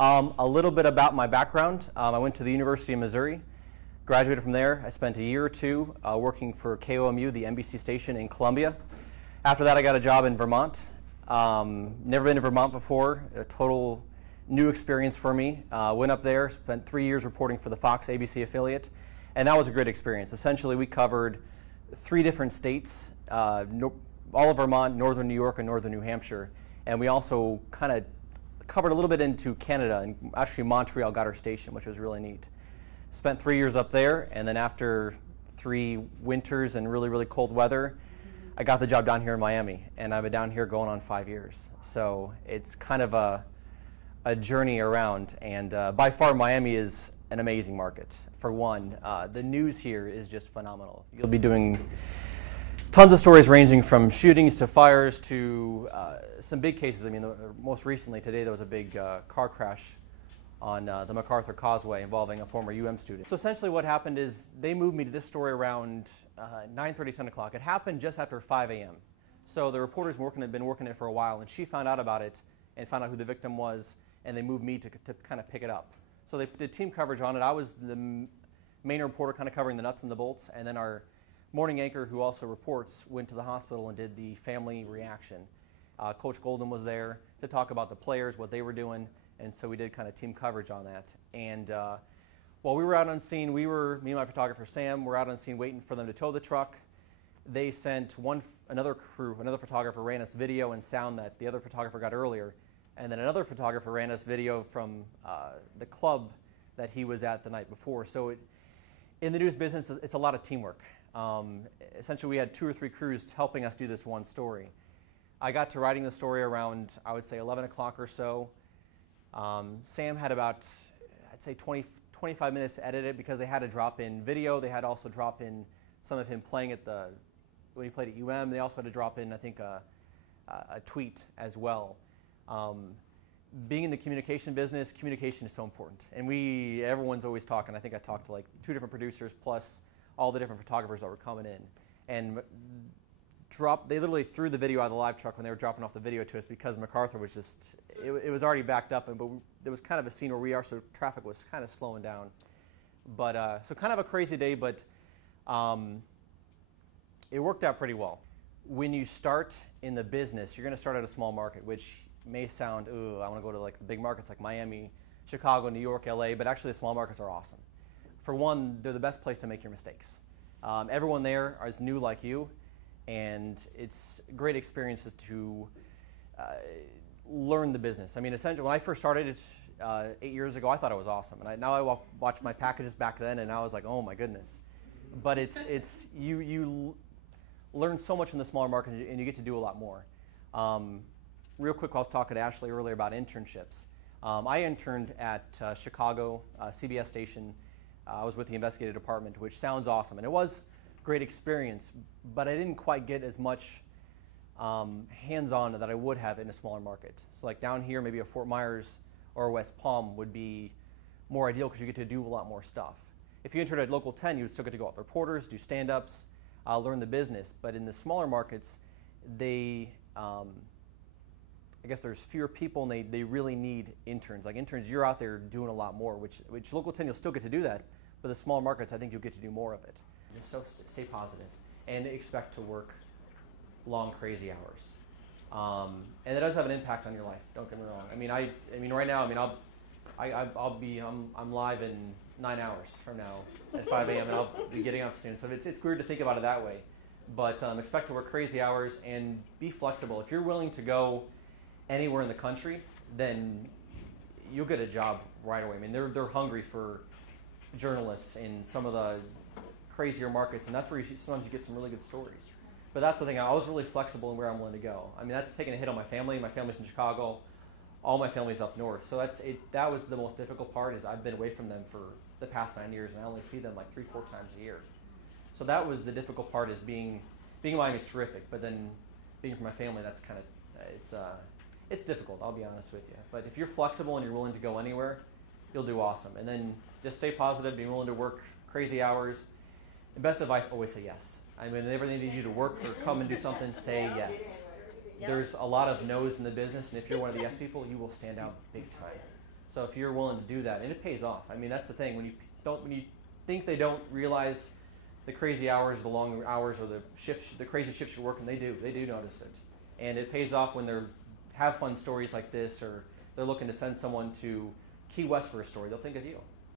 A little bit about my background. I went to the University of Missouri, graduated from there. I spent a year or two working for KOMU, the NBC station in Columbia. After that, I got a job in Vermont. Never been to Vermont before, a total new experience for me. Went up there, spent 3 years reporting for the Fox ABC affiliate, and that was a great experience. Essentially, we covered 3 different states, all of Vermont, northern New York, and northern New Hampshire. And we also kind of covered a little bit into Canada, and actually Montreal got our station, which was really neat. Spent 3 years up there, and then after 3 winters and really, really cold weather, I got the job down here in Miami, and I've been down here going on 5 years. So it's kind of a journey around, and by far Miami is an amazing market. For one, the news here is just phenomenal. You'll be doing tons of stories ranging from shootings to fires to some big cases. I mean, most recently today there was a big car crash on the MacArthur Causeway involving a former UM student. So essentially what happened is they moved me to this story around 9:30, 10 o'clock. It happened just after 5 a.m. So the reporter's had been working it for a while, and she found out about it and found out who the victim was, and they moved me to kind of pick it up. So they did team coverage on it. I was the main reporter kind of covering the nuts and the bolts, and then our morning anchor, who also reports, went to the hospital and did the family reaction. Coach Golden was there to talk about the players, what they were doing, and so we did kind of team coverage on that. And while we were out on scene, me and my photographer Sam were out on scene waiting for them to tow the truck. They sent another photographer ran us video and sound that the other photographer got earlier, and then another photographer ran us video from the club that he was at the night before. So in the news business, it's a lot of teamwork. Essentially, we had 2 or 3 crews helping us do this one story. I got to writing the story around, I would say, 11 o'clock or so. Sam had about, I'd say, 25 minutes to edit it because they had to drop in video. They had to also drop in some of him playing when he played at UM. They also had to drop in, I think, a tweet as well. Being in the communication business, communication is so important. And everyone's always talking. I think I talked to like 2 different producers plus all the different photographers that were coming in. And they literally threw the video out of the live truck when they were dropping off the video to us because MacArthur was just, it was already backed up, but there was kind of a scene where we are, so traffic was kind of slowing down. But, so kind of a crazy day, but it worked out pretty well. When you start in the business, you're going to start at a small market, which may sound, ooh, I want to go to like the big markets like Miami, Chicago, New York, LA, but actually the small markets are awesome. For one, they're the best place to make your mistakes. Everyone there is new like you, and it's great experiences to learn the business. I mean, essentially, when I first started 8 years ago, I thought it was awesome. And now I watch my packages back then, and I was like, oh my goodness. But you learn so much in the smaller market, and you get to do a lot more. Real quick, I was talking to Ashley earlier about internships. I interned at Chicago CBS station. I was with the investigative department, which sounds awesome, and it was a great experience, but I didn't quite get as much hands-on that I would have in a smaller market. So like down here, maybe a Fort Myers or West Palm would be more ideal because you get to do a lot more stuff. If you entered at Local 10, you would still get to go out with reporters, do stand-ups, learn the business, but in the smaller markets, I guess there's fewer people, and they really need interns. Like interns, you're out there doing a lot more, which Local 10, you'll still get to do that, but the small markets, I think you'll get to do more of it. Just so stay positive and expect to work long, crazy hours. And it does have an impact on your life, don't get me wrong. I mean, right now, I'm live in 9 hours from now at 5 a.m. and I'll be getting up soon. So it's weird to think about it that way. But expect to work crazy hours and be flexible. If you're willing to go anywhere in the country, then you'll get a job right away. I mean, they're hungry for journalists in some of the crazier markets, and that's where sometimes you get some really good stories. But that's the thing, I was really flexible in where I'm willing to go. I mean, that's taking a hit on my family. My family's in Chicago. All my family's up north. So that was the most difficult part, is I've been away from them for the past 9 years, and I only see them like 3-4 times a year. So that was the difficult part, is being in Miami is terrific, but then being from my family, that's kind of, it's difficult, I'll be honest with you. But if you're flexible and you're willing to go anywhere, you'll do awesome. And then just stay positive, be willing to work crazy hours. The best advice, always say yes. I mean, whenever they need you to work or come and do something, say yes. There's a lot of no's in the business, and if you're one of the yes people, you will stand out big time. So if you're willing to do that, and it pays off. I mean, that's the thing. When you think they don't realize the crazy hours, the long hours, or the shifts, the crazy shifts you're working, they do. They do notice it, and it pays off when they're have fun stories like this, or they're looking to send someone to Key West for a story. They'll think of you.